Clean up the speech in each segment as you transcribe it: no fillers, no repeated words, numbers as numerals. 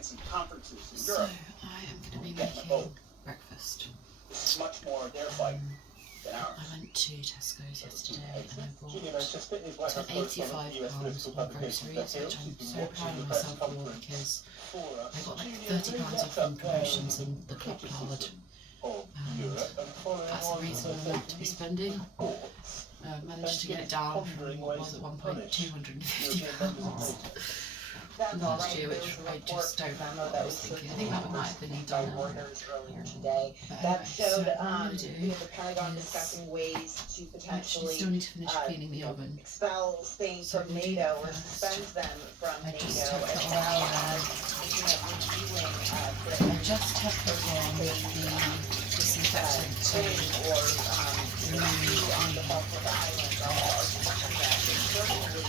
events and conferences in So, Europe. I am going to be making breakfast. This is much more their fight than ours. I went to Tesco's yesterday and I bought £85 on groceries, which I'm so proud of myself for because I got like £30 off on promotions in the club card. And that's the reason I'm meant to be spending. Managed to get it down from what was at one point £250 last year, which I just don't know what I was thinking. I think that might have been done now. That showed So what I'm going to do the Pentagon is discussing ways to actually potentially still need to finish cleaning the oven. expel Spain So from we'll do NATO that or first. suspend them from I NATO, just as took the well oil. as making it undoing I just have put on the disinfectant to or remove on the the Falkland Islands are certainly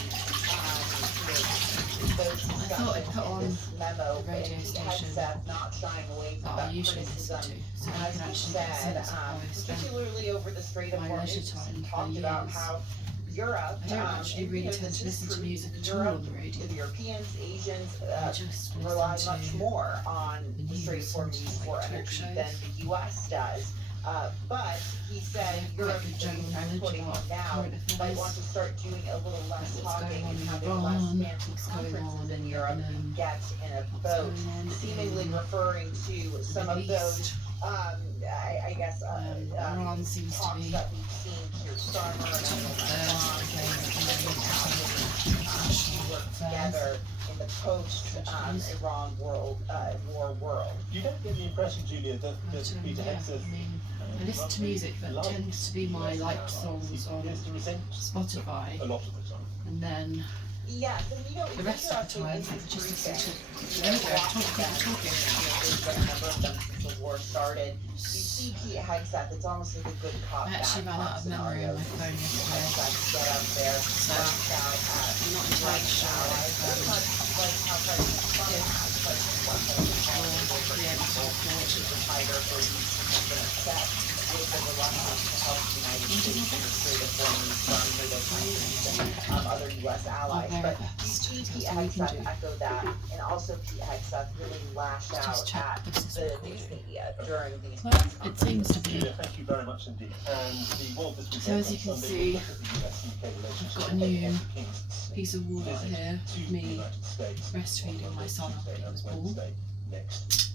those I thought I'd put on this memo the radio station not shying away from that I that usually listen criticism. to, so you As can he actually get a said, sense of how I spent particularly over the Strait of my Hormuz, leisure time he for talked about years. how Europe, I don't actually really because tend to this is listen to true, music at all Europe, on the radio. the Europeans, Asians, I just rely listen much to more on the the Strait of news and Hormuz for like talk energy shows. than the U.S. does. But he said They have Europe quite good is general knowledge exporting about on now current might want affairs, to start doing a little less what's talking going on and in having Iran, less fancy what's going conferences on in Europe, in get in a what's boat, going on seemingly in referring to some the of Middle those, East. I guess, Iran seems to talks be that we've seen here, Starmer and work together in the post-Iran war world. You don't get the impression, Julia, that Peter Yeah, Hex says I mean, I listen to music that tends to be my liked songs on Spotify, a lot of the time. and then Yes, and you know, the rest of the time I just listen to radio, talking. a number of them since the war started. You see Pete Hegseth, it's almost like a good cop, I actually bad ran cop out of memory on scenario. my phone yesterday, Hegseth get out there, so lash out at I'm not entirely sure allies, if very much like how President Trump has, President Trump has I'll be able to report. the tiger for these have been upset with the reluctance to help the United States in the Strait of Hormuz from NATO countries and other U.S. allies. But you see Pete Hegseth echo that, and also Pete Hegseth really lashed out Just check at this is the recording. news media during these Well, it seems to be. Julia, thank you very much indeed. And the world this weekend So as you on can Sunday see, will look at the US-UK relationship I've got a and new Edward King's piece of wall out here to of the me United States breastfeeding on my son Tuesday after he and was born. Wednesday next.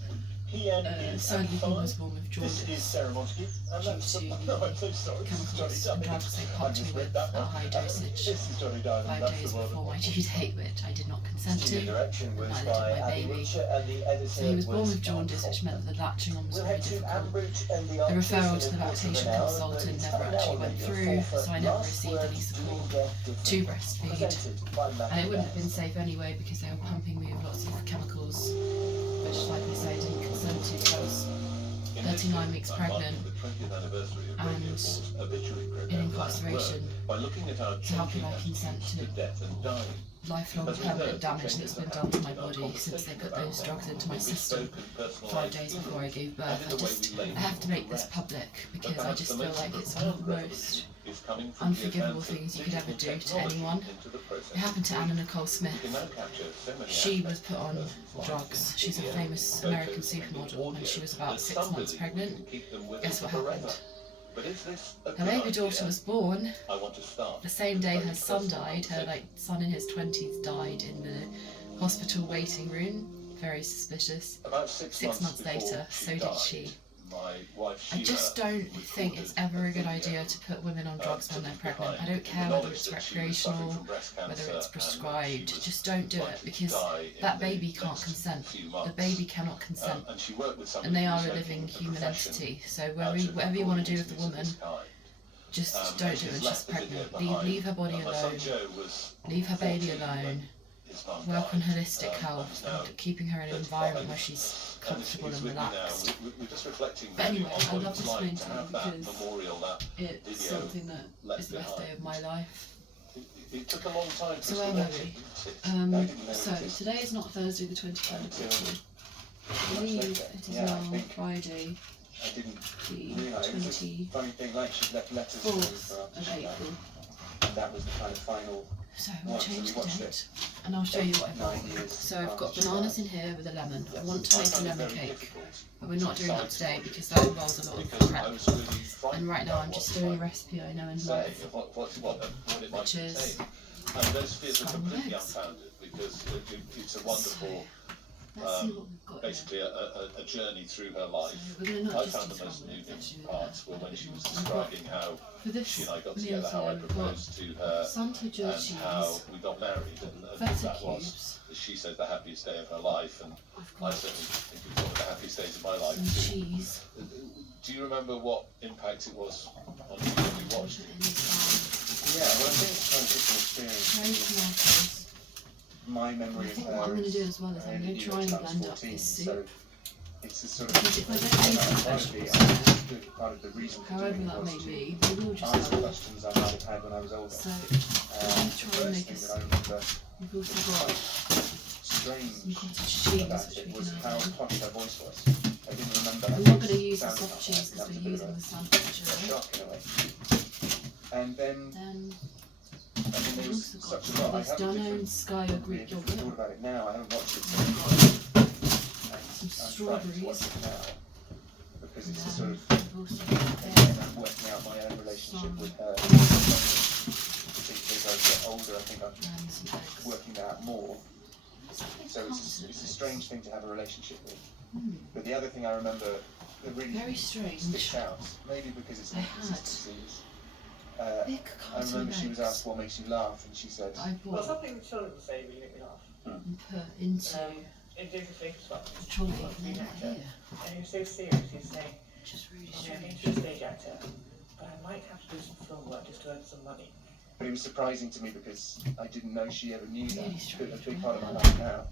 PM is Sadly, he at was 5. born with This is jaundice Sarah Monsky, and due that's to no, I'm so sorry. This is Johnny chemicals and Diamond. drugs they I pumped me just with read that at one. high dosage This is Johnny Diamond. 5 That's days the world before of my what. due date, which I did not consent to. Studio direction was Neither did by my Abby baby. Butcher and the editor So he was born with Mark jaundice, which meant that the latching on was We'll very head to difficult. Ambridge and the The Arches referral in to the a quarter of lactation an hour, consultant but it's never an actually hour went radio through, for so I never last received any words support to to breastfeed. presented by Matt And it wouldn't have Best. been safe anyway because they were pumping me with lots of chemicals, which, like I say, I didn't consent to because I was 39 weeks pregnant and in incarceration. So how could I consent to lifelong permanent damage that's been done to my body since they put those drugs into my system 5 days before I gave birth? I have to make this public because I just feel like it's one of the most unforgivable things you could ever do to anyone. It happened to Anna Nicole Smith. She was put on drugs. She's a famous American supermodel when she was about 6 months pregnant. Guess what happened? Her baby daughter was born the same day her son died. Her son in his 20s died in the hospital waiting room. Very suspicious. 6 months later, so did she. I just don't think it's ever a good idea to put women on drugs when they're pregnant. I don't care whether it's recreational, whether it's prescribed, just don't do it because that baby can't consent. The baby cannot consent. And they are a living human entity. So whatever you want to do with the woman, just don't do it when she's pregnant. Leave her body alone. Leave her baby alone. Work on holistic health and keeping her in an environment where she's comfortable and relaxed. But anyway, I love this painting because it's something that is the best day of my life. So where were we? So today is not Thursday the 23rd of April. I believe it is now Friday the 24th of April. And that was the kind of final So we'll change the date, and I'll show you what I've got. So I've got bananas in here with a lemon. I want to make a lemon cake, but we're not doing that today because that involves a lot of prep. And right now I'm just doing a recipe I know and love, which is scrambled eggs. Because it's a wonderful, Let's see what we've got basically here. a journey through her life. So we're going to I not just found do the most scrambled eggs, moving actually, parts were we're when going she was to describing how for this she and I got meal together, how I today, we've got proposed to her, Sundried and how cheese, we got married, and Feta that was, cubes, as she said, the happiest day of her life, and I've I got certainly think it was one of the happiest days of my life some too. cheese, Do you remember what impact it was on you when you watched it? Yeah, well, I think it's kind of just an experience. cherry tomatoes. My And memory I of think her what I'm going to do is as well is I'm only going to knew try her and till I was blend up 14, this so soup. it's the sort of Because if I don't use the vegetables in there, part of the reason for however doing it that was may to be, they will just answer help. questions I might have had when I was older. So The I'm going to try and first make thing us. that I remember We've also got strange some cottage cheese, about which it we was can how add in. posh her voice was. I didn't remember We're her not voice going to use the sounding soft like cheese that, because and we're that was using a the bit of Sundried. a shock in a way. And then, Then I mean, there we've was also got such a lot. I this have a Danone different, Sky or Greek different thought yogurt, about it now. I haven't watched it so some much. I'm strawberries, to watch it now because and it's a then sort of we've also got and I'm working out my own relationship some with her. lemon Particularly as I get older, I think I'm and some eggs. working that out more. It's a big So it's carton a of strange thing to have a relationship with. eggs. But the other thing I remember that really Very strange. sticks out, maybe because it's I an had inconsistency, is Big I carton remember of she was eggs asked what makes you laugh, and she said, that I Well, bought something the children say really make me laugh. and put into It is a thing as well. the trolley, and they're not here, And he was so serious, he's saying, which is really I'm going strange. to be a stage actor, but I might have to do some film work just to earn some money. but it was surprising to me because I didn't know she ever knew that. Really It's strange. a big part of my life now.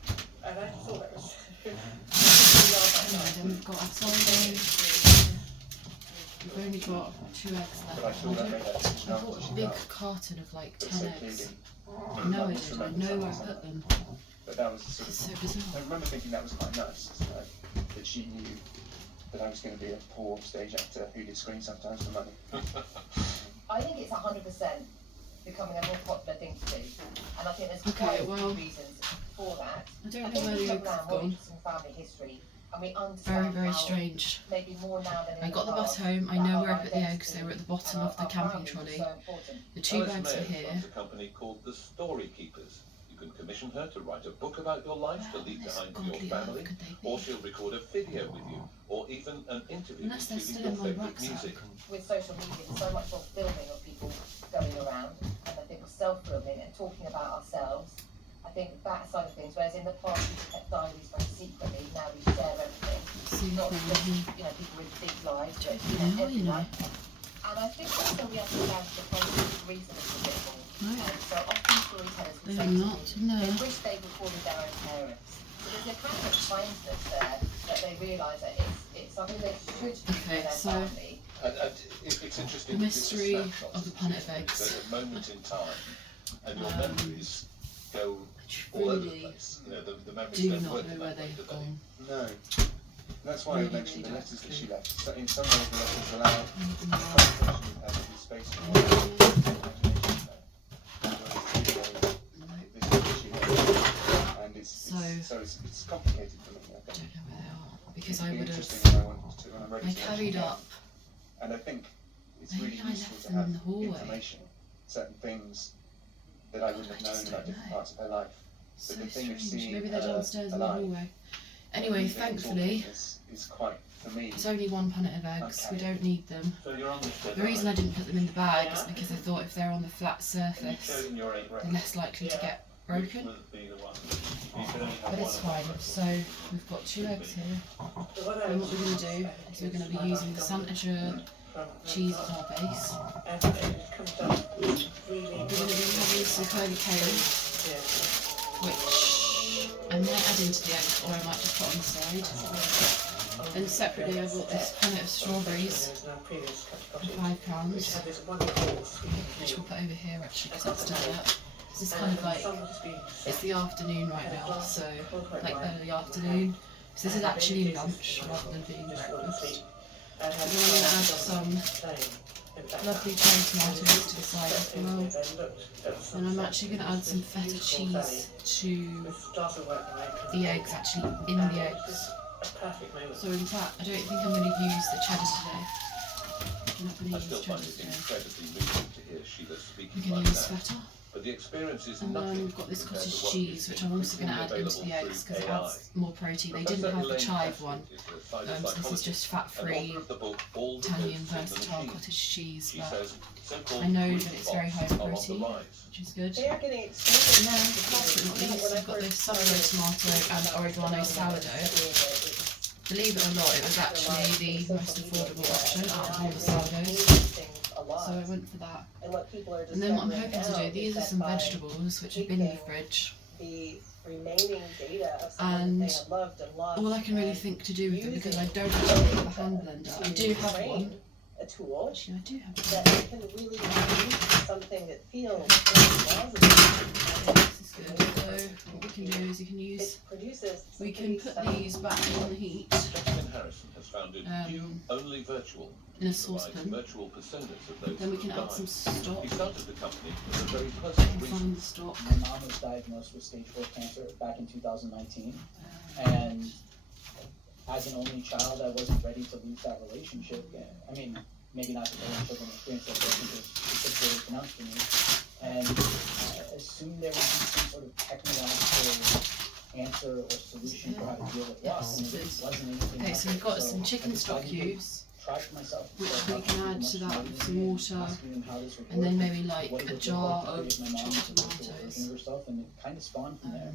And I thought that was Anyway, then we've got our sourdough. We've only got 2 eggs left. But I thought I made that decision I after bought a she big died. carton of like But 10 so eggs. clearly, No, I just did. I remember know where I something. put them. But that was the sort It's of. so I bizarre. remember thinking that was quite nice, that she knew that I was going to be a poor stage actor who did screen sometimes for money. I think it's 100% becoming a more popular thing to do, and I think there's Okay, quite a well, few reasons for that. I I don't know think where we the have eggs now have more gone. interest in family history, and we Very, understand very how, strange. maybe more now than in I got the past, bus home. I that know our where I put the eggs. identity They were at the bottom and of the our camping families trolley. is so important. The 2 Alice bags are Mayer here. runs a company called The Story Keepers. You can commission her to write a book about your life to Where on leave this behind for godly your earth family, could they or be? she'll record a video with you, or even an interview Unless they're including still your in my favourite rucksack. music. With social media, there's so much more filming of people going around, and I think self-filming and talking about ourselves. I think that side of things, whereas in the past we kept diaries very secretly, now we share everything. Super Not just, easy. people with big lives, but, Now you know. everyone. And I think also we understand the scientific reason it's a bit more. Right. And so often storytellers will They say are to not me, in they there. wish they recorded their own parents. So there's a kind of kindness there that they realise that it's something they should do for Okay, their so family. And it's interesting. The this is a mystery snapshot, of the isn't punnet it? of eggs. It's at a moment in time, and your Um, memories go I all over the truly place. The memories do don't not work know in where that way, they do have they? gone. No. That's why I Really, mentioned really the don't letters that clue. she left. So in some ways, the letters allowed Anything conversation else? with her to be space for Yeah. imagination. Whereas today, Nope. this is what she wrote. And So- it's complicated for me, I I think. don't know where they are. Because It'd I be would interesting have. when I wanted to, when I'm ready I to actually carried go. up. And I think it's Maybe really I useful left to them in have the hallway. information, certain things that I wouldn't I have known just about don't different know. parts of her life. So the thing of strange. seeing Maybe they're her downstairs in the alive hallway. Anyway, and talking thankfully, is quite, for me, it's only 1 punnet of eggs. We Okay. don't need them. So you're on The reason I didn't put them in the bag is Yeah. because I thought if they're on the flat surface, your 8 they're less likely to get broken. But it's fine. So we've got 2 eggs here. And what we're going to do is we're going to be using the Sundried cheese as our base. And it comes up really. We're going to be having some curly kale, which I might add into the eggs or I might just put on the side. Then separately I bought this punnet of strawberries for £5, This wonderful sweet which we'll put over here actually because that's still yet. This is kind of like, it's the afternoon right now, so like early afternoon. So this is actually lunch rather than being breakfast. I'm going to add some lovely cherry tomatoes to the side as well. And I'm actually going to add some feta cheese to the eggs, actually in the eggs. So in fact, I don't think I'm going to use the cheddar today. I'm not going to use cheddar today. I'm going to use feta. But the experience is And then we've got this cottage cheese, which I'm also going to add into the eggs because it adds more protein. They didn't have the chive one, so this is just fat-free, Italian versatile cottage cheese. But I know that it's very high in protein, which is good. They are getting And then, last but not least, we've got this Sundried tomato and Oregano sourdough. Believe it or not, it was actually the most affordable option out of all the sourdoughs. So I went for that. And what people are And then what I'm hoping to discovering do, these now are is some that by vegetables which have been in the fridge. the remaining data of someone that they have loved and lost. All I can really and think to do with them, because I don't actually have a hand blender. I do have train one. a tool Actually, I do have one. that can really produce something that feels plausible. This is good. So what we can do is you can use. It produces. We can put these back on the heat Benjamin Harrison has founded New Only Virtual. in a Provides saucepan. virtual personas of those Then we can who add some died. stock. He started the company for a very I personal can reason. find the stock. My mom was diagnosed with stage 4 cancer back in 2019, and as an only child, I wasn't ready to lose that relationship. I mean, maybe not that all children experience that, but I think it was really pronounced for me. And I assumed there would be some sort of technological answer or solution for how to deal with loss, and it wasn't anything. Okay, so we've got some chicken stock cubes, Try for myself, which we can add to that with some water, and then maybe like a jar of chopped tomatoes. And it kind of spawned from there.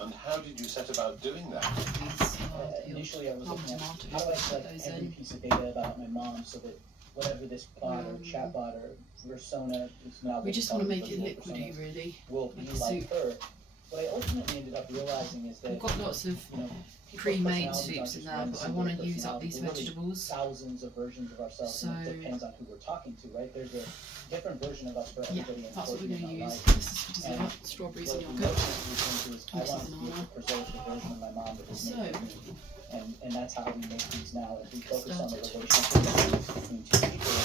And how did you set about doing that? These are the Initially, I was plum looking at how tomatoes. do I Let's put collect those every in. piece of data about my mom so that whatever this bot or chatbot or persona is now. We just want to make it virtual liquidy, personas really. will be like a like soup. her. What I ultimately ended up realizing is that We've got lots of you know, people's pre-made personalities soups aren't in just there, one but I single want to use up personality. these There are really vegetables. thousands of versions of ourselves, and So- it depends on who we're talking to, right? There's a different version of us for Yeah, everybody. that's what we're going to unfortunately, in our use. lives. This is for dessert, strawberries and What we yogurt. ultimately came to is I This is wanted to be able banana. to preserve the version of my mom that was So- made for me. And that's how we make these now. If we focus on the Started. relationship between two people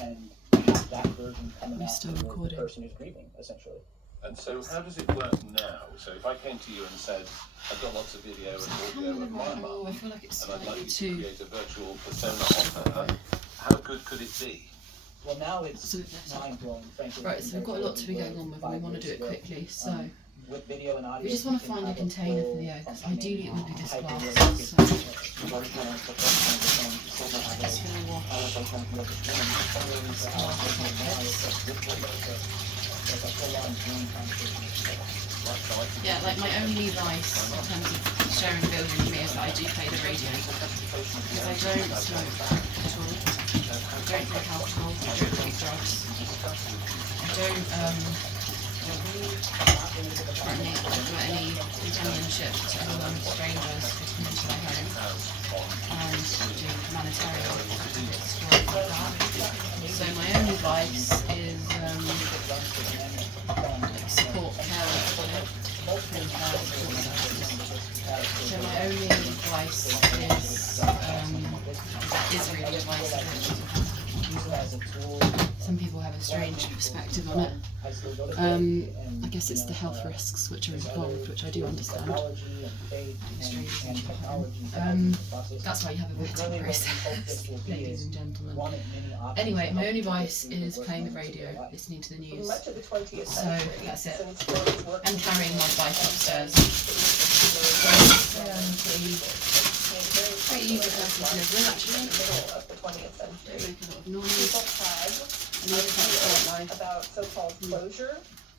and have that version coming We're out still for the recording. person who's grieving, essentially. And so how does it work now? So if I came to you and said, I've got lots of video and audio of my Oh, I mum, feel like it's and I'd like slightly you to too. create a virtual persona of her, how good could it be? Well, now it's So that's- mind-blowing, frankly. Right, so we've got a lot to be compared going on with, and we 5 want to do years it ago. quickly. So With video and audio, we just want to you can find a have container for full the eggs. functioning Ideally, it would be this type of glass. work. So It's very kind of professional, I'm just going to wash. Yeah, like my only vice in terms of sharing a building with me is that I do play the radio. Because I don't smoke at all. I don't drink alcohol. I don't take drugs. I don't want any companionship to anyone, strangers who come into my home. And do humanitarian activities like that. So my only vice is like support Kale. So my only advice is really advice some people have a strange perspective on it. I guess it's the health risks which are involved, which I do understand. Strange. That's why you have a vetting process, ladies and gentlemen. Anyway, my only vice is playing the radio, listening to the news. Much of the 20th So century, that's it. since stories work And carrying my bike upstairs. Pretty easy person to live with, actually. middle of the 20th century. Don't make a lot of noise. People had I need to cut short life. about so-called closure,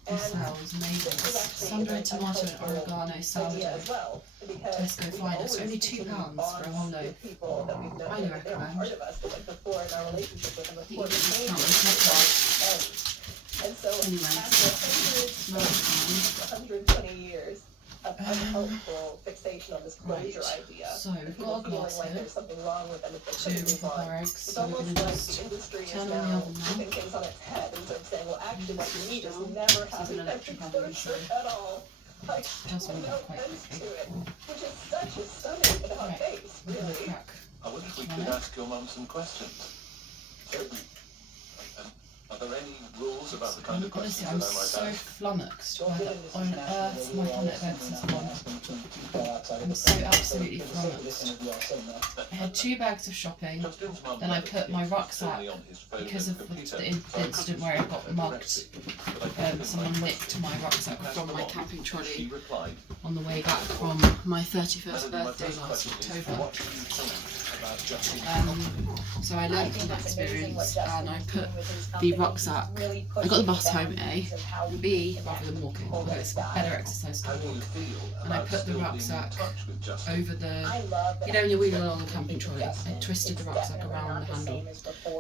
and This smells amazing. this was actually Sundried tomato and oregano idea sourdough. as well, because Tesco we Finest, always only continue £2 for a whole bonds loaf. with people that we've known, Highly that they're a recommend. part of us, but like before in our relationship with them, of You course, get it discount on changes Feta. ends. And so Anyway, after nice 120 years of unhelpful fixation on this closure Right. idea, So we've people got a feeling glass like here there's something wrong with them if they to couldn't move cook on. our eggs. It's So we're almost going to like just the industry is turn on the now oven now. flipping things on its head instead of saying, well, actually, what you need is never This is having an electric that oven, exposure so at all. Like, does warm no up quite sense to quickly. it, which is such a stunning about Right. face, We're going to really. crack. I wonder if we try could it. ask your mum some questions. So, are there any rules about the kind of Honestly, questions I'm that I might so ask? flummoxed by Given that this on international earth video, my I planet was of eggs is simply gone. not asking to keep that outside of I'm the so country. absolutely For the sake of this flummoxed. interview, I'll say no. I had 2 bags of shopping, Justin's mum then I never put my keeps rucksack only on his phone because and of computer, the so I incident couldn't where I speak got to her mugged. directly. But I did with Someone my nicked question. my rucksack Passed from my along. camping She trolley replied, on the way back from my 31st Melody, my birthday first last question is, October. what do you think about Justin's So I learned from that experience and I put the rucksack, I got the bus home A, and B, rather than walking, although it's better exercise to How do you walk. feel And I about put the still being in rucksack touch with Justin? over the, you know when you're wheeling along a camping trolley, I twisted the rucksack around the handle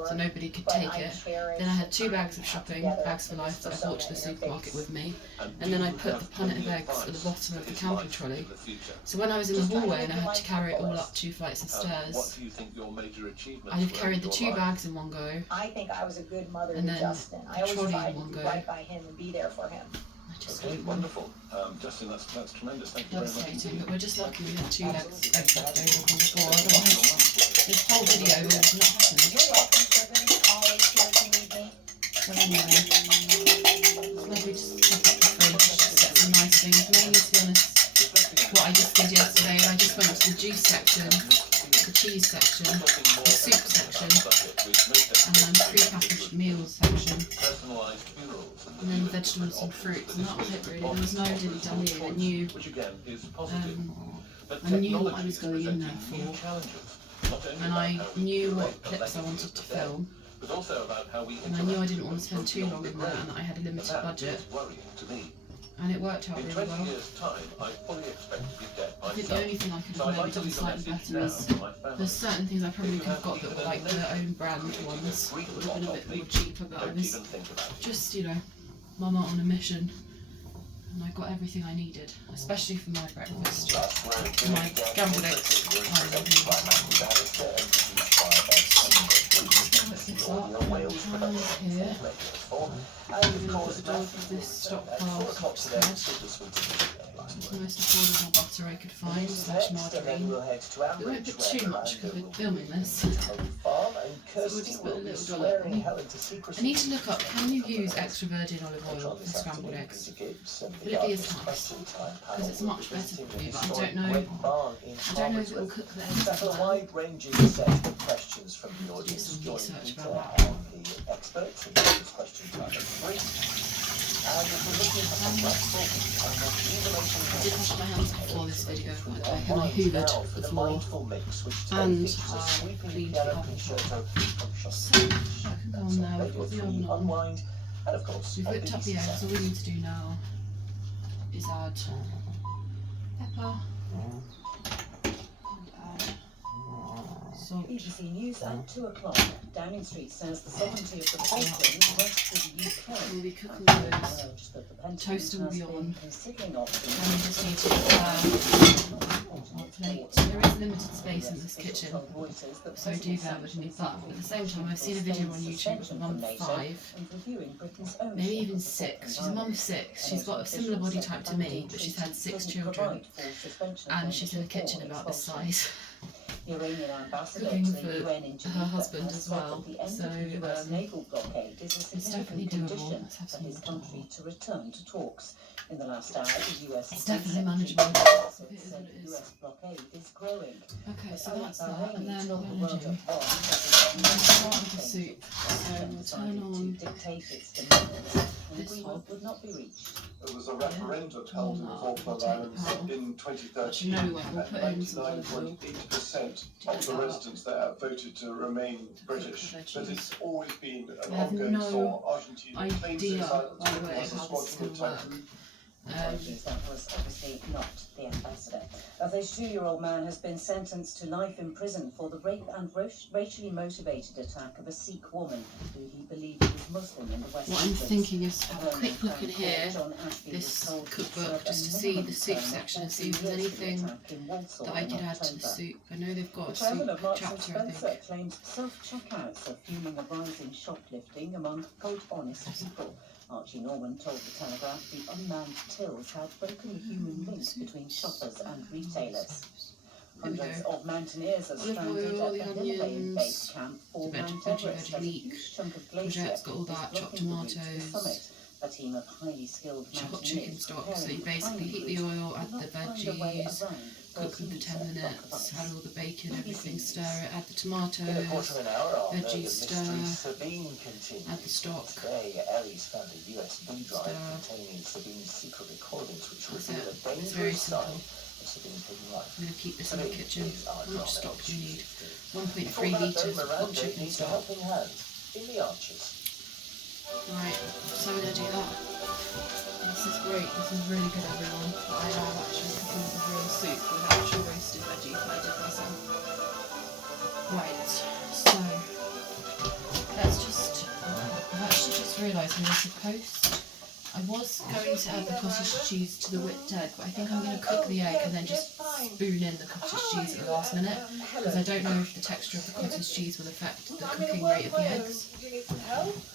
so nobody could take it. Then I had 2 bags of shopping, bags for life, that I bought to the supermarket with me. And then I put the punnet of eggs at the bottom of the camping trolley. So when I was in the hallway and I had to carry it all up 2 flights of What stairs, do you think your major achievements I'd have were carried in the your 2 life? bags in one go. I think I was a good mother And to then Justin. I the always trolley tried in to one be go. right by him and be there for him. I just Okay, couldn't. wonderful. Justin, that's tremendous. Thank you very much Devastating, indeed. but we're just lucky we had 2 eggs left over from before. Otherwise, this whole video would have not happened. You're welcome, Sugar. Always here if you need me. So anyway, it's lovely just to pop up the fridge, just get some nice things. Mainly, to be honest, what I just did yesterday, I just went to the juice section, the cheese section, the soup section, and then pre-packaged meals section, and then vegetables and fruits, and that was it really. There was no dilly-dally. I knew what I was going in there for, and I knew what clips I wanted to film, and I knew I didn't want to spend too long in there, and that I had a limited budget, and it worked out really well. I think the only thing I could have maybe done slightly better is there's certain things I probably could have got that were like their own brand ones that would have been a bit more cheaper, but I was just, you know, mama on a mission, and I got everything I needed, especially for my breakfast. My scrambled eggs. Here. I'm going to put a dog of this stockpile upstairs. It's the most affordable butter I could find, / margarine. We won't put too much because we're filming this. So we'll just put a little dollop. I need to look up, can you use extra virgin olive oil in scrambled eggs? Will it be as nice? Because it's much better for you, but I don't know if it will cook the eggs as well. wide-ranging set of questions from the Do audience. some Join research Peter about that. and the experts in this question time of 3. And if we're looking at the platform, I did wash my hands before this video, by the way, and I hoovered the floor, and I cleaned the oven. So, I can go on there, we've got the oven on. And of course, We've whipped up the eggs, all we need to do now is add pepper, and add salt. BBC News at 2 o'clock. Downing Street says the sovereignty of the Falklands rests with the UK. We'll be cooking those. Urged that the Pentagon Toaster will be has been on. considering And options. we just need to prepare our plate. There is limited space in this kitchen, so do bear with me. But at the same time, I've seen a video on YouTube of a mum of 5, maybe even 6. She's a mum of 6. She's got a similar body type to me, but she's had 6 children, and she's in a kitchen about this size. The Iranian ambassador Cooking to the for UN in Geneva her husband has as said well, that the end so, of the US naval blockade is a it's definitely significant doable. condition Let's have for some his more. country to return to talks. In the last hour, the US It's definitely Secretary manageable. said It is what it the is. US blockade is growing. Okay, so But that's that, Bahrain and then told what the I'm world going to do, at once that I'm going to start with the the soup. So we'll turn decided on to dictate its demands, and this agreement hob. would not be reached. There was a referendum held in the We'll Falkland take the Islands pan. in Actually, 2013, no, we won't. We'll and put in some olive oil. 99.8% To of get the that up. residents there voted to remain Cook British. the But veggies. it's always been an I have ongoing no story. Argentina claims idea, these islands by the way, as a how this is squadron going to attack. work. Apologies, that was obviously not the ambassador. A 32-year-old man has been sentenced to life in prison for the rape and racially motivated attack of a Sikh woman who he believed was Muslim in the West What I'm Midlands. thinking is have a quick look in Crown here, Court, John Ashby, was this told to cookbook, serve just a to see the minimum soup term of section and 14 see if there's years for the anything attack in Walsall that I in could add to the October. soup. I know they've got The a chairman soup of Marks and chapter, I Spencer think. claims self-checkouts are fueling a rise in shoplifting among quote honest people. Archie Norman told the Telegraph the unmanned tills had broken the human link between shoppers and retailers. Hundreds of mountaineers are Olive stranded oil, at the the Himalayan onions, base camp for the Mount veggie Everest, as a leek, huge chunk of glacier courgette's got all is that, chopped blocking the route to the tomatoes, summit. A team of highly skilled hot mountaineers chicken stock. So preparing you the basically climbing heat the route oil, add will the not find a way veggies, around cook them for 10 30% minutes, block of add ice. all the bacon, everything, BBC stir it, add the In a quarter of tomatoes, an hour after the veggies, mystery stir, Sabine continues. add the stock, Today, Ellie's found a USB drive Stir. containing Sabine's secret recordings, which That's reveal it. a It's very dangerous side simple. of Sabine's hidden life. I'm going to keep this in the Sabine kitchen. is our How much drama stock do you need? executive. 1.3 Before that, litres though, of hot Miranda chicken needs a stock. helping hand in the arches. Right, so we're going to do that. This is great, this is really good everyone. I have actually cooking the real soup with actual roasted veggies that I did myself. Right, so let's just, I've actually just realised we need to post. I was going to add the cottage cheese to the whipped egg, but I think I'm going to cook the egg and then just spoon in the cottage cheese at the last minute, because I don't know if the texture of the cottage cheese will affect the cooking rate of the eggs.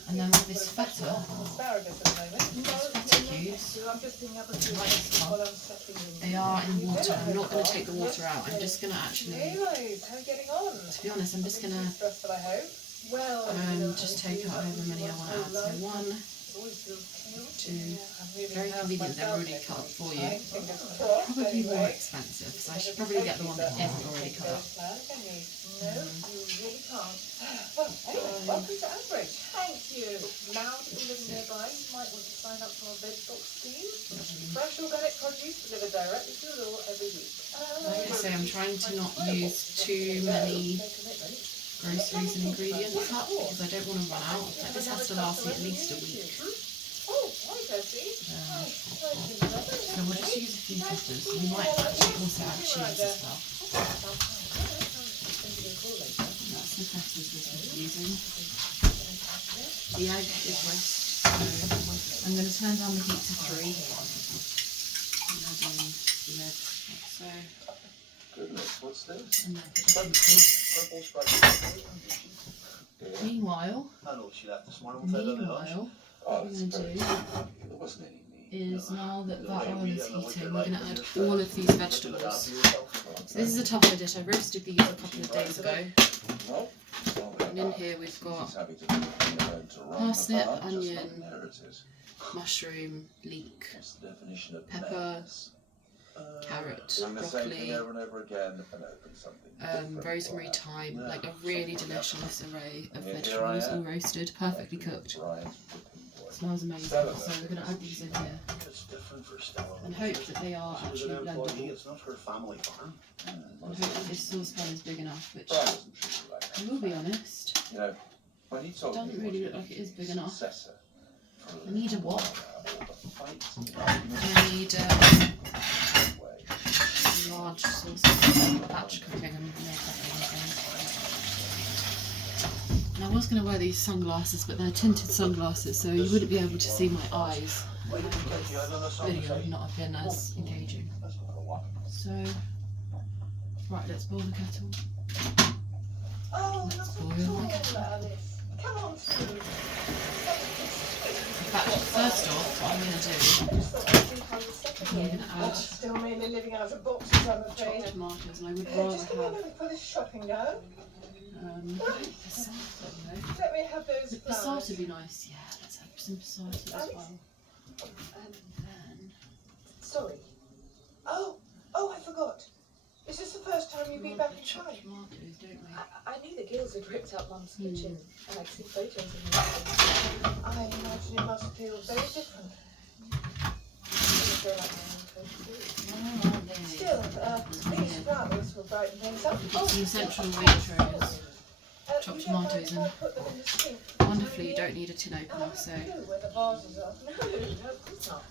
And then with this feta, cubes, they are in water. I'm not going to take the water out. I'm just going to actually, to be honest, I'm just going to just take out however many I want to add. So 1, 2, very convenient, they're already cut up for you. Probably more expensive, so I should probably get the one that isn't already cut up. Welcome to Ambridge. Thank you. Now that you live nearby, you might want to sign up for our veg box scheme. Fresh organic produce delivered directly to your door every week. Like I say, I'm trying to not use too many groceries and ingredients up because I don't want to run out. Like, this has to last me at least a week. Oh, hi Kirsty. So we'll just use a few peppers. We might actually also add cheese as well. That's the peppers we're using. The egg is roast, so I'm going to turn down the heat to 3. And add in the egg like so. Goodness, what's this? And then Purple sprite. meanwhile, Hello, she left this morning with that on the lunch. what we're going to do There wasn't any meat. is now that that oil is heating, we're going to add all of these vegetables. So this is a tougher dish. I roasted these a couple of days ago. And in here we've got parsnip, onion, mushroom, leek, pepper, carrot, broccoli, rosemary, thyme, like a really delicious array of vegetables, all roasted, perfectly cooked. Smells amazing. So we're going to add these in here and hope that they are actually blendable. It's not her family farm. And hope that this saucepan is big enough, which I will be honest, doesn't really look like it is big enough. I need a wok. I need large saucepan, batch cooking and more cooking. And I was going to wear these sunglasses, but they're tinted sunglasses, so you wouldn't be able to see my eyes. This video would not have been as engaging. So, right, let's boil the kettle. Let's boil the kettle. In fact, first off, what I'm going to do, I'm going to add Still mainly living out of boxes, I'm afraid. chopped tomatoes, and I would rather Just give me a have minute for this shopping now. passata. Let me have those Would flowers. passata be nice? Yeah, let's have some passata as well. And then Sorry. Oh, I forgot. Is this the first time you've been back in chopped China? tomatoes, don't we? I knew the Gills had ripped out Mum's kitchen, and I'd seen photos of it. I imagine it must feel very different. Still, these flowers will brighten things up. We've got some central waitrose, chopped tomatoes in. Wonderfully, you don't need a tin opener, so Where the vases are. No, of course not.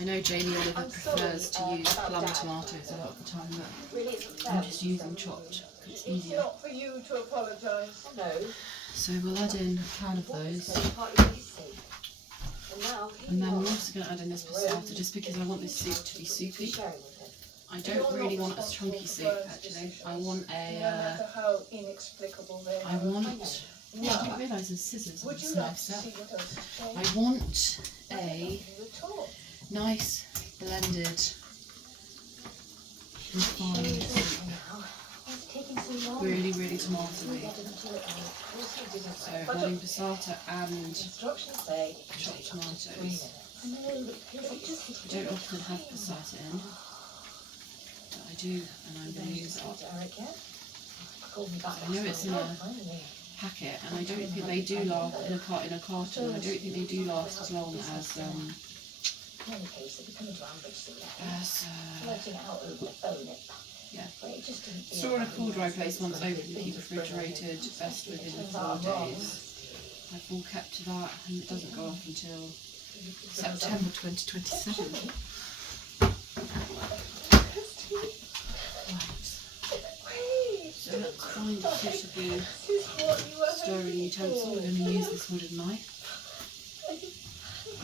I know Jamie Oliver prefers to use plum tomatoes a lot of the time, but I'm just using chopped because it's It's easier. not for you to apologise. No. So we'll add in a can of those. And then we're also going to add in this passata just because I want this soup to be soupy. I don't really want a chunky soup actually. I want No a, matter how inexplicable they I are. want, yeah, I didn't realise there's scissors on Would this you like knife to set. see what else has I changed? want a At all. nice blended refined soup. Really, really tomatoey. So holding passata and chopped tomatoes. I don't often have passata in, but I do, and I'm going to use it up. I know it's in a packet, and I don't think they do last in a carton. I don't think they do last as long as yeah. Store in a cool, dry place once open, keep refrigerated, best within 4 days. I've all kept to that, and it doesn't go off until September 2027. So let's find a suitable stirring utensil. We're going to use this wooden knife.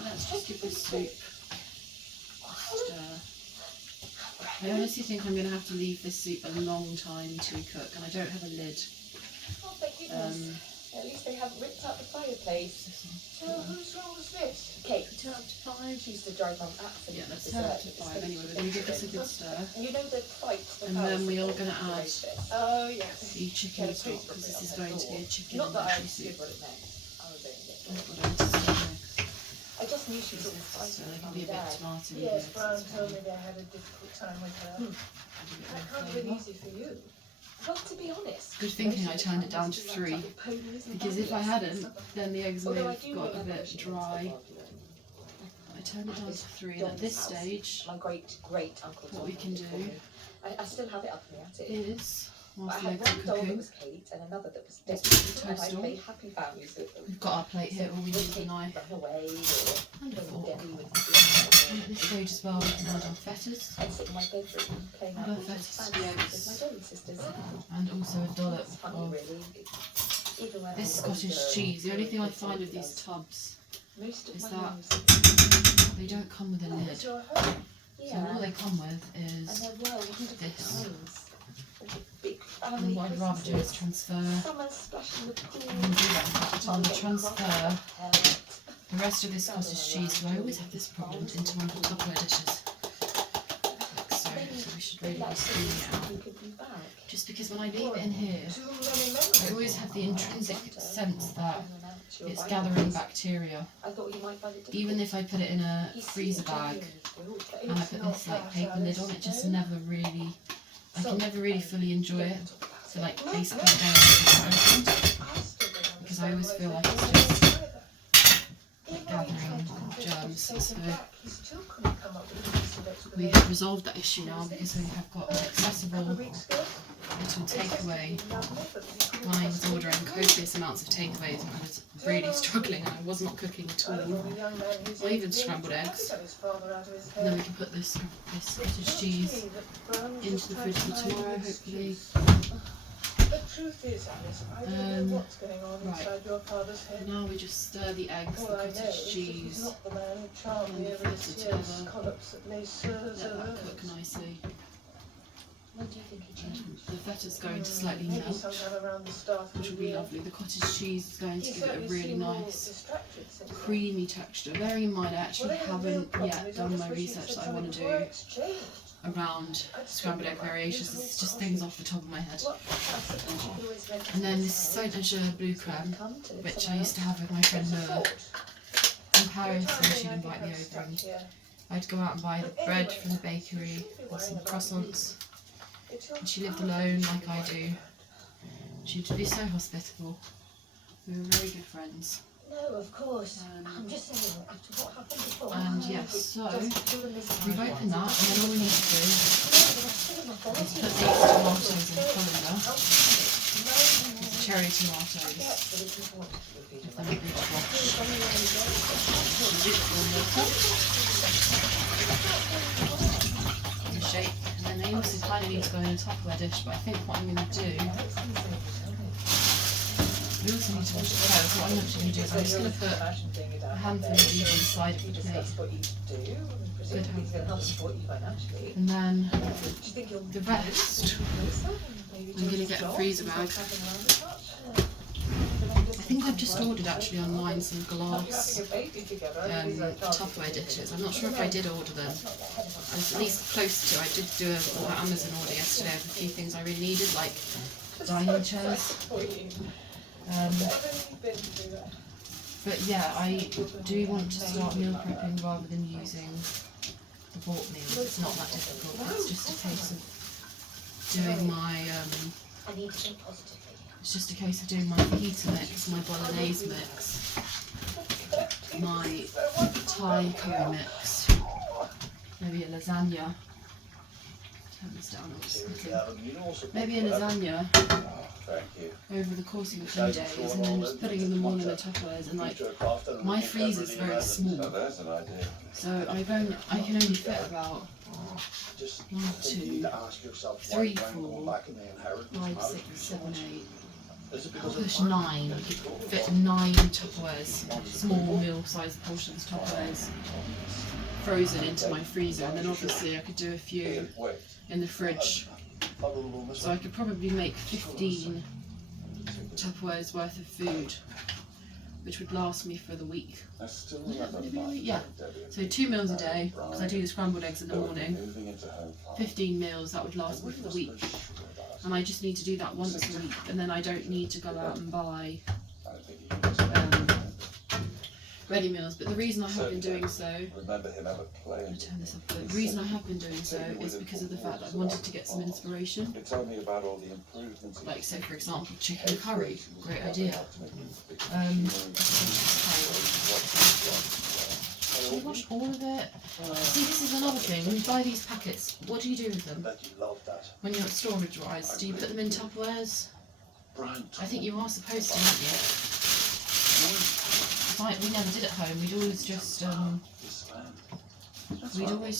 Let's just give this soup a stir. I honestly think I'm going to have to leave this soup a long time to cook, and I don't have a lid. At least they haven't ripped out the fireplace. So whose role was this? Kate, turn up to 5. She used to drive on absolutely. Yeah, let's turn up to 5 anyway. We're going to give this a good stir. You know the fight. And then we are going to add oh yes. the chicken stock, because this is going to be a chicken Not that I soup. understood what it meant. I was only What I want to say next. I just knew she was always So fighting there with can mum be a and bit of dad. tomato in Yes, there. Brown told me they had a difficult time with her. That can't have been easy for you. Well, to be honest. Good thinking I turned it down to 3, because if I hadn't, then the eggs may have got a bit dry. I turned it down to 3, and at this stage, My great uncle. what we can do I still have it up in the attic. is, I whilst the had eggs are one doll that cooking, was Kate and another that was Let's Debbie. put the And toast I on. made happy families with them. We've got our plate here, all we need is a Kate knife ran away or and a fork. Debbie would And at this stage as well, we can add our fetas, I'd sit in my bedroom playing And out our with fetas my to the eggs. with my dolly sisters. and also a dollop It's funny, of really. Even when this I was Scottish older, cheese. The only thing I kids find with always these tubs, most of is my that meals- they don't come with a lid. It's So your home. Yeah. all they come with And is, there were wonderful this. times. With a big family and what I'd rather do is Christmases. transfer, Summer splash in the pool. I'll transfer Parrot. the rest of this Scottish cheese, because I always have this problem, into my Tupperware dishes. Like so, so we should really be steaming it out. You could be back. Just because when I leave it in here, Too many memories. I always have the intrinsic sense that And then out to your it's bike. gathering bacteria. I thought you might find it Even if I put it in a difficult. freezer bag and I put this like paper lid on, it just never really, I can never really fully enjoy it. So like basically a day after it's opened, because I always feel like it's just gathering germs. So we have resolved that issue now, because we have got an accessible little takeaway. When I was ordering copious amounts of takeaways, and I was really struggling, and I was not cooking at all. Not even scrambled eggs. And then we can put this cottage cheese into the fridge for tomorrow, hopefully. The truth is, Alice, I don't know what's going on inside your father's head. Now we just stir the eggs, the All I know cottage is that cheese, he's not the man who charmed me and over his Feta tears, together. collops that lay sirs let over that cook nicely. When do you think he changed? The feta's going to slightly maybe melt, sometime around the start of which the will be year. lovely. The cottage cheese is going to He give it a certainly really seemed more nice distracted since then. creamy texture. Bearing in mind I actually Whatever the real haven't problem yet is, I done just my wish he'd research said that I something want to before I do exchanged. around scrambled egg variations. This is just things off the top of my head. Well, I suppose you could always rent And then a this house Sourdough blue creme, come to live which I somewhere used to else. have with my friend It's a Noah thought. in Paris, For the and time she'd being, I invite think me I'm over, stuck and here. I'd go out and buy the But bread anyway, from the bakery you shouldn't be or some worrying about croissants. It's your And she lived father alone you should like be I worrying do. She'd be so hospitable. We were very good friends. No, of course. Um, I'm just saying, after what happened before. And yes, so Just do the list. we've opened that, and then all we need to do is put these tomatoes in the colander, the cherry tomatoes, give them a good wash. And shake, and then they also kind of need to go in a Tupperware dish, but I think what I'm going to do, we also need to wash the kale, so what I'm actually going to do is I'm just going to put a handful of these on the side of the plate, good handful, and then the rest, I'm going to get a freezer bag. I think think I've just ordered actually online some glass Tupperware dishes. I'm not sure if I did order them. I was at least close to. I did do an Amazon order yesterday of a few things I really needed, like dining chairs. But yeah, I do want to start meal prepping rather than using the bought meals. It's not that difficult. It's just a case of doing my it's just a case of doing my feta mix, my bolognese mix, my Thai curry mix, maybe a lasagna. Turn this down a little. Maybe a lasagna over the course of a few days, and then just putting them all in the Tupperwares. And like, my freezer's very small, so I can only fit about 1, 2, 3, 4, 5, 6, 7, 8. Push 9. Fit 9 Tupperwares, small meal-sized portions Tupperwares, frozen into my freezer, and then obviously I could do a few in the fridge. So I could probably make 15 Tupperwares worth of food, which would last me for the week. Yeah. So 2 meals a day, because I do the scrambled eggs in the morning. 15 meals, that would last me for the week. And I just need to do that once a week, and then I don't need to go out and buy ready meals. But the reason I have been doing so, the reason I have been doing so is because of the fact that I wanted to get some inspiration. Like, say for example, chicken curry, great idea. Do you wash all of it? See, this is another thing. When you buy these packets, what do you do with them? When you're storage-wise, do you put them in Tupperwares? I think you are supposed to, aren't you? We never did at home. We'd always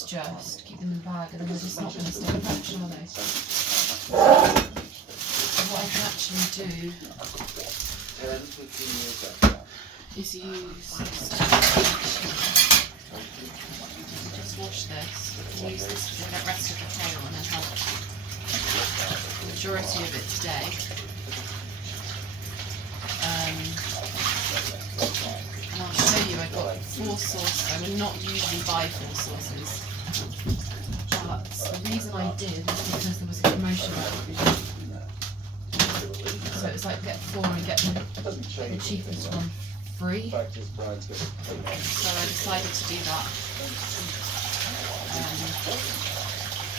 just keep them in a bag, and then they're just not going to stay fresh, are they? So what I can actually do is just wash this, use this for the rest of the kale, and then have the majority of it today. And I'll show you, I got 4 sauces. I would not usually buy 4 sauces, but the reason I did was because there was a promotion on. So it was like get 4 and get the cheapest one free. So I decided to do that.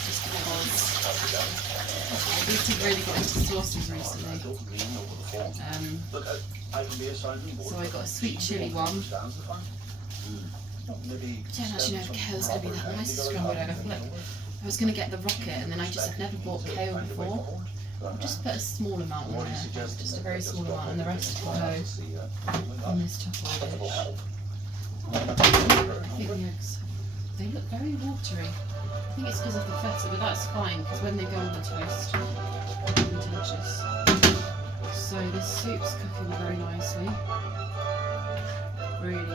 Just because I've really got into sauces recently. So I got a sweet chilli one. I don't actually know if kale's going to be that nice scrambled egg. I feel like I was going to get the rocket, and then I just have never bought kale before. I'll just put a small amount on there, just a very small amount, and the rest will go in this Tupperware dish. I think the eggs, they look very watery. I think it's because of the feta, but that's fine, because when they go on the toast, they'll be delicious. So this soup's cooking very nicely. Really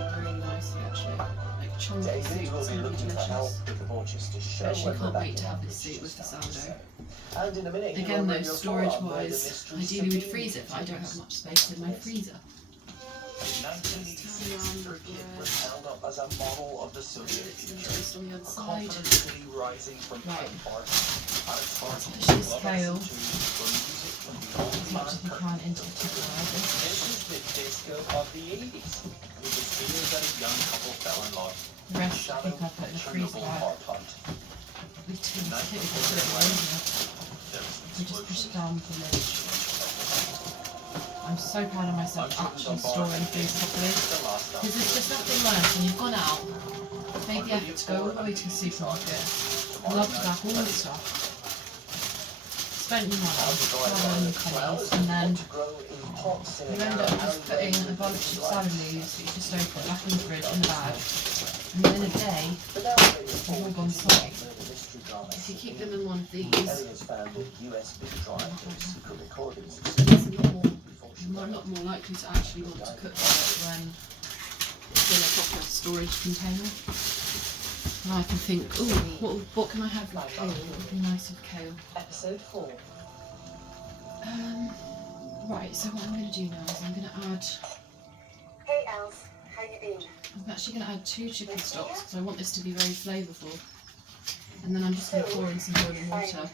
nicely, actually. Like chunky soup, it's going to be delicious. I actually can't wait to have this soup with the sourdough. Again though, storage-wise, ideally we'd freeze it, but I don't have much space in my freezer. was held up as a model of the Soviet future. On the other A side. confident city rising from Push this kale as much as we can into the Tupperware. This is the disco of the 80s. With the fear that a young couple fell in love. The rest I think I'll put in the freezer bag. We just put it away. We just push it down for me. I'm so proud of myself for actually storing food properly. Because there's just nothing worse when you've gone out, made the effort to go all the way to the supermarket, lugged back all the stuff, spent your money, bought new colours, and then you end up just putting a bunch of salad leaves that you just open back in the fridge in the bag, and then in a day, they're all gone soggy. If you keep them in one of these, it's a lot more likely to actually want to cook it when it's in a proper storage container. And I can think, ooh, what can I have with kale? What would be nice with kale? Episode 4. Right, so what I'm going to do now is I'm going to add I'm actually going to add 2 chicken stocks because I want this to be very flavourful. And then I'm just going to pour in some boiling water,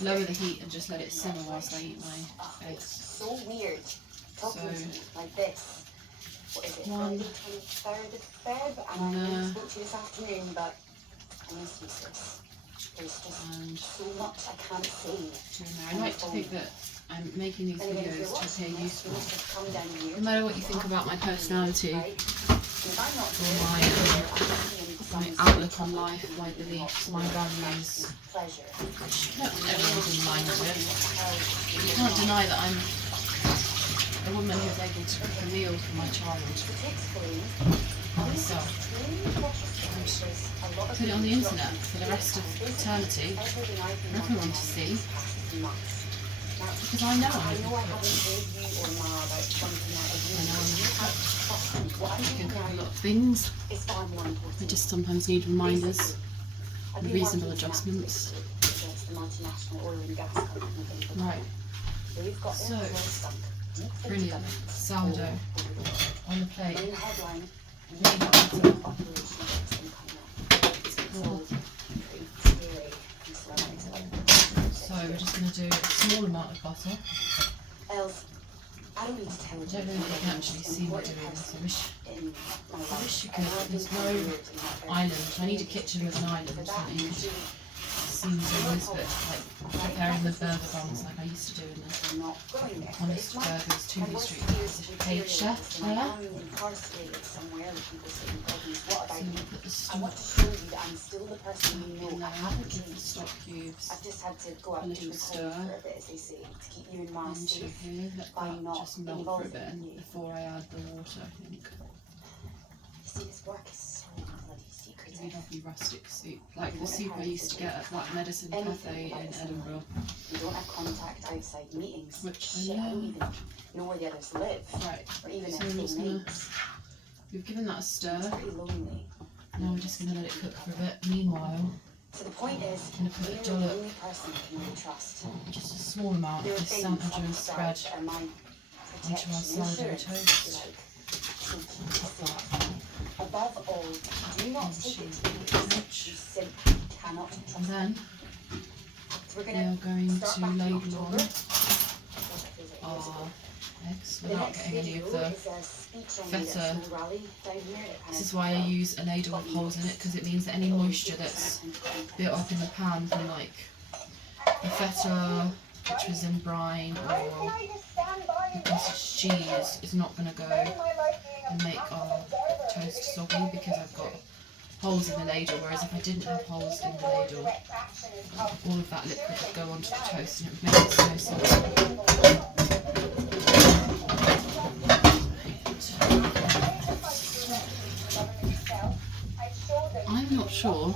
lower the heat and just let it simmer whilst I eat my eggs. So weird. Talking to me like this. What is it? One. Friday 23rd of Feb, and I only spoke to you this afternoon, but I miss you, sis. There's just so much I can't say. I like to think that I'm making these videos to appear useful. No No matter what you think about my personality or my outlook on life, my beliefs, my values, which not everyone's in line with. You can't deny that I'm a woman who's able to cook a meal for my child, myself, and put it on the internet for the rest of eternity for everyone to see. Because I know I'm a good cook. I know I'm a good cook. I can cook a lot of things. I just sometimes need reminders and reasonable adjustments. Right. So, brilliant. Sourdough on the plate. Really butter. So we're just going to do a small amount of butter. I don't need to tell you. I don't know if you can actually see me doing this. I wish you could. There's no island. I need a kitchen with an island so that you could see me doing this bit, like preparing the burger buns like I used to do in the Honest Burgers 2B Street. There's a paid chef there. So we'll put the stock in there, give the stock cubes a little stir into here. Let that just melt for a bit and before I add the water, I think. See, this work is so bloody secretive. Really lovely rustic soup, like the soup I used to get at that medicine cafe in Edinburgh. We don't have contact outside meetings. Which I don't even know where the others live. Right, or even so if I'm just they gonna, meet. we've given that a stir. It's pretty lonely. Now we're just going to let it cook for a bit. Meanwhile, So the point is, I'm going to put you're a the dollop, only person I can really trust. just a small amount There of are this things San on the Andreas side spread that are my onto our protection, sourdough insurance, toast. like. So keep it safe. Above all, do not take it to the Ouch. You simply cannot trust And then So we're we gonna are going start to back in ladle on October. our eggs The without next getting any video of the is a speech I made at feta. a school rally down here. It This kind is why I use a ladle with holes in it, because it means that any moisture that's built up in the pan from like the feta, which was in brine, or the cottage cheese is not going to go and make our toast soggy because I've got holes in the ladle, whereas if I didn't have holes in the ladle, all of that liquid would go onto the toast and it would make it so soggy. I'm not sure,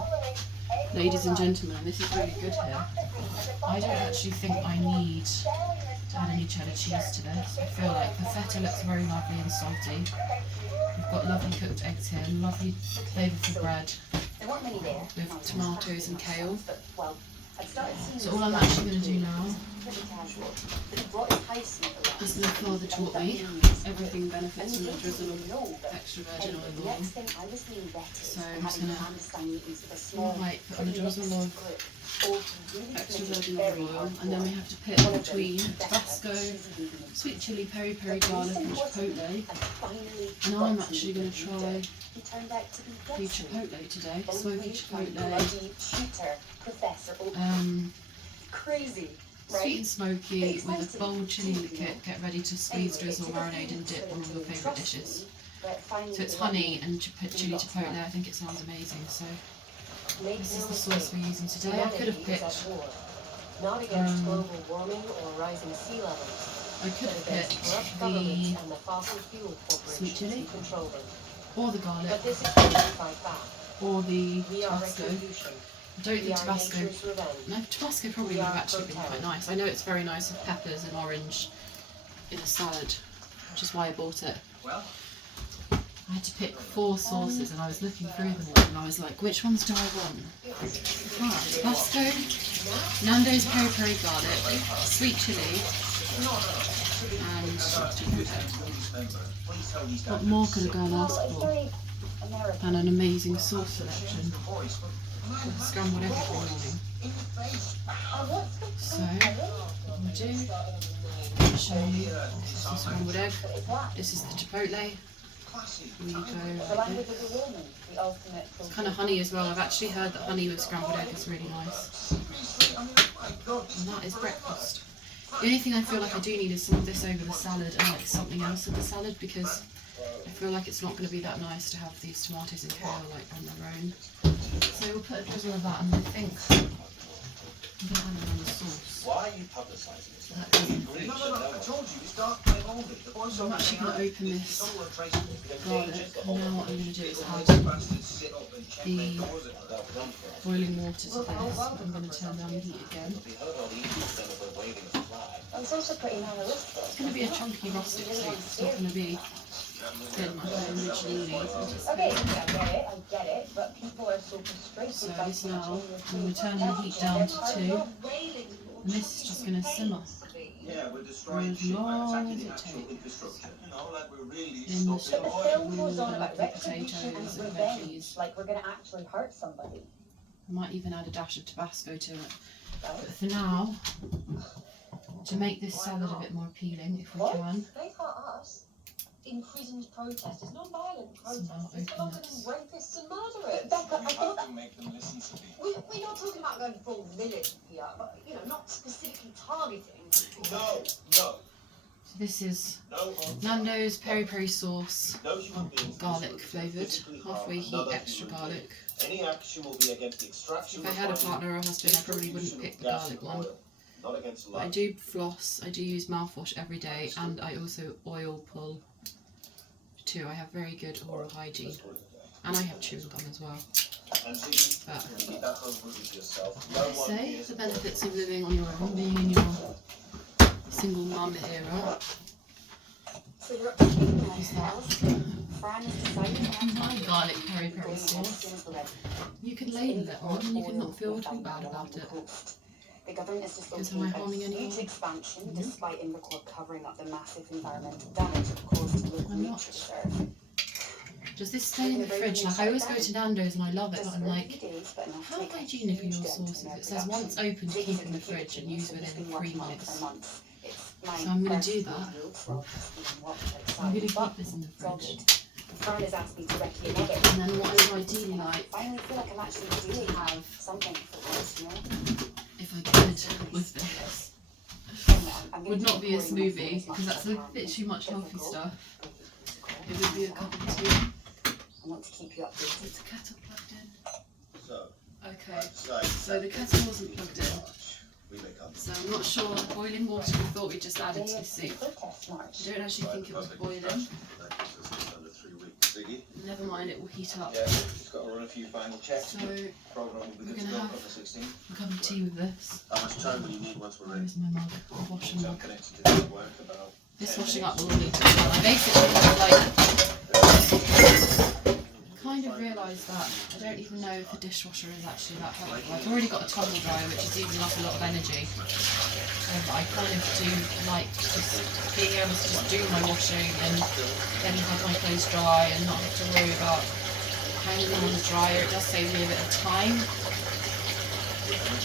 ladies and gentlemen, this is really good here. I don't actually think I need to add any cheddar cheese to this. I feel like the feta looks very lovely and salty. We've got lovely cooked eggs here, lovely flavourful bread There weren't many there. with tomatoes and kale. But, well, I'd started seeing So this all I'm stuff actually going to do now pretty casual. But he brought his house mate around. is my father taught me, everything benefits from a drizzle of extra virgin olive oil. Next thing I was being vetted So for I'm just having going to clandestine meetings with a small put on a drizzle of extra virgin very olive oil, and then we have to pick between Tabasco, sweet chilli, peri peri, garlic and chipotle. And I'm actually going to try He turned out to be the chipotle today, smoky chipotle, bloody tutor, Professor crazy, right? sweet and smoky with a bold chilli kit. Get ready to squeeze, drizzle, marinade and dip one of your favourite dishes. So it's honey and chilli chipotle. I think it sounds amazing. So this is the sauce we're using today. I could have picked Not against global warming or rising sea levels. I could have Against picked corrupt the governments and the fossil fuel sweet corporations chilli, who control them. or the garlic, But this is where we fight back. or the We are Tabasco. retribution. I don't We think are Tabasco. nature's revenge. No, Tabasco probably would have actually been quite nice. I know it's very nice with peppers and orange in a salad, which is why I bought it. I had to pick 4 sauces and I was looking through them all and I was like, which ones do I want? Tabasco, Nando's peri peri garlic, sweet chilli, what more could a girl ask for than an amazing sauce selection with scrambled egg every morning? So, what we'll do, I'll show you, this is the scrambled egg, this is the chipotle. We go like this. It's kind of honey as well. I've actually heard that honey with scrambled egg is really nice. And that is breakfast. The only thing I feel like I do need is some of this over the salad and like something else in the salad, because I feel like it's not going to be that nice to have these tomatoes and kale like on their own. So we'll put a drizzle of that, and I think I'm going to add it on the sauce. Why are you publicising this? That doesn't No, I told you, it's dark clay only. The boys So I'm actually going to open this all the traces of the garlic, dangers, and now what I'm going to do is add bastards sit up and check the their doors and they'll run for us. boiling water to this. I'm going to turn down the heat again. We heard all the Eagles then of them waving us a flag. It's also pretty nihilistic. It's going to be a chunky rustic soup. It's not going to be thin like I originally Okay, anticipated. I get it, but people are so frustrated. So this now, I'm going to turn the heat down to 2, and this is just going to simmer Yeah, we're for destroying as shit by long attacking as the it actual takes. infrastructure. You know, like we're really In the stopping soup, The film all goes on about the retribution potatoes and and revenge, veggies. like we're gonna actually hurt somebody. I might even add a dash of Tabasco to it. But for now, to make this salad a bit more appealing, if we can, They hurt us. Imprisoned protesters, non-violent so I'll protesters, they're not open gonna this. be rapists and murderers. Becca, I think to make them listen to people. we're not talking about going full militant here, but not specifically targeting people. No. So this is No. Nando's peri-peri sauce, No human beings. garlic flavoured, halfway heat, extra garlic. Any action will be against the extraction. If I had a partner or a husband, I probably wouldn't pick the garlic one. Not against But I life. do floss, I do use mouthwash every day, and I also oil pull too. I have very good oral hygiene, and I have chewing gum as well. And see, But keep that home with yourself. I say the benefits of living on your own, being in your single mum era. So you're up to date now. Is that Fran has decided my garlic peri-peri sauce? You can label it on, and you can not feel too bad about it. The government is just Because am I harming anyone? huge expansion despite Invercourt covering up the massive environmental damage caused to local I'm nature not. reserve. Does this stay in the fridge? Like I always go to Nando's and I love it, but I'm like, how hygienic are your sauces? It says once open to keep in the fridge and use within 3 minutes. So I'm going to do that. I'm going to keep this in the fridge. Fran has asked me to recommend it. And then what I would ideally like Finally feel like I'm actually doing have something for this, you know? if I could with this would not be a smoothie, because that's a bit too much healthy stuff. It would be a cup of tea. I want to keep you updated. Is the kettle plugged in? So, Okay, so the kettle wasn't plugged in. we make up. So I'm not sure, boiling water we thought we just added to the soup. Protest march. I don't actually think it was boiling. That gives us just under 3 weeks. Ziggy? Never mind, it will heat up. Yeah, just got to run a few final checks. So Program will be we're good to gonna go have on the 16th. a cup of tea with this. How much time will you need once we're Where ready? is my mug? The washing So I'm mug. connected to the work about. This 10 washing up minutes. will all need to be done. I basically have like kind of realised that I don't even know if a dishwasher is actually that helpful. I've already got a tumble dryer which is using up a lot of energy. I kind of do like just being able to just do my washing and then have my clothes dry and not have to worry about hanging them on the dryer. It does save me a bit of time.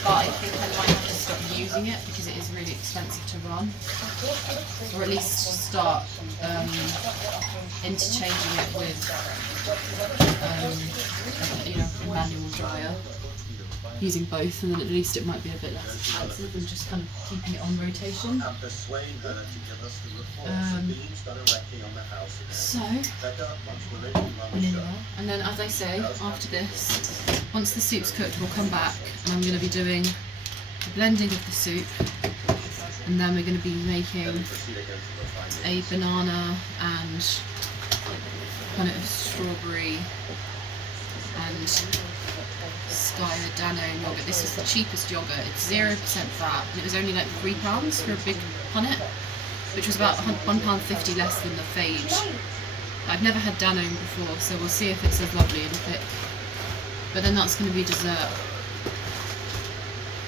But I think I might have to stop using it because it is really expensive to run. Or at least start interchanging it with a manual dryer. Using both, and then at least it might be a bit less expensive than just kind of keeping it on rotation. And persuade her to give us the reports of beans got a recce on the house again. So, Becca, once we're ready, we run the in show. there. And then as I say, after this, once the soup's cooked, we'll come back and I'm going to be doing the blending of the soup, and then we're going to be making Proceed again to the final. a banana and kind of strawberry and Skye Danone yogurt. This is the cheapest yogurt. It's 0% fat, and it was only like £3 for a big punnet, which was about £1.50 less than the Phage. I've never had Danone before, so we'll see if it's as lovely and thick. But then that's going to be dessert.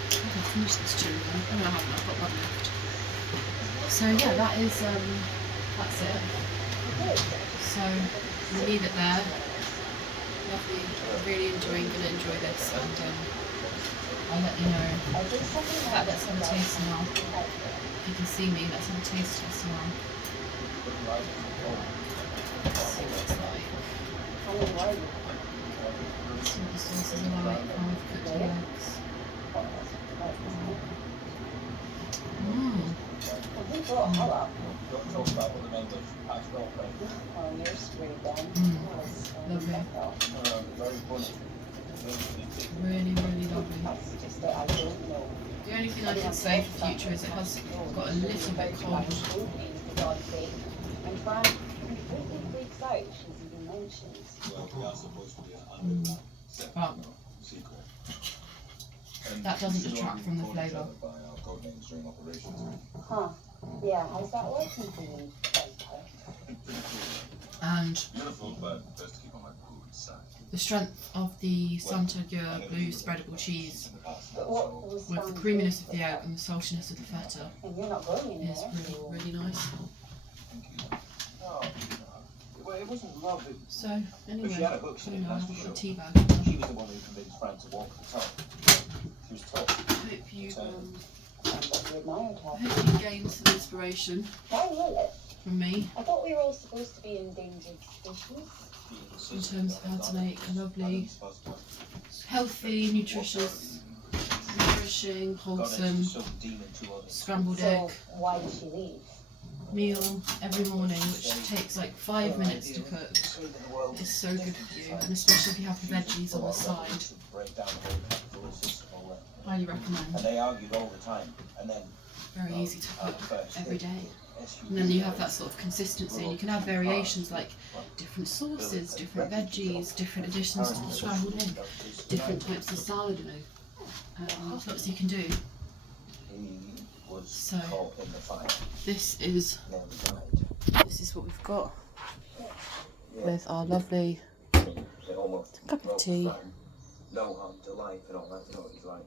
I can finish this chewing gum. I'm going to have enough, I've got one left. So yeah, that is that's it. So we'll leave it there. Lovely. I'm really gonna enjoy this, and I'll let you know. In fact, let's have a taste now. If you can see me, let's have a taste test now. Let's see what it's like. See what the sauces are like. How I've cooked the eggs. Really, really lovely. The only thing I can say for future is it has got a little bit cold. And Fran completely freaks out. She's even mentioned. But that doesn't detract from the flavour. Huh. Yeah, how's that working for you? And the strength of the Sundried blue spreadable cheese with the creaminess of the egg and the saltiness of the feta And you're not going in is really, really nice. Well, it wasn't love. So anyway, She had a book, I have that's a for little sure. tea bag. She was the one who convinced Fran to walk the top. She was top. I hope you gained some inspiration Why will it? from me I thought we were all supposed to be endangered species. in terms of how to make a lovely, healthy, nourishing, wholesome scrambled So egg why did she leave? meal every morning, which takes like 5 minutes to cook. It's so good for you, and especially if you have the veggies on the side. Highly recommend. And they argued all the time, and then Very easy to cook every day. And then you have that sort of consistency, and you can have variations like different sauces, different veggies, different additions to the scrambled egg, different types of salad, lots you can do. So this is what we've got with our lovely cup of tea. no harm to life and all that, you know what he's like.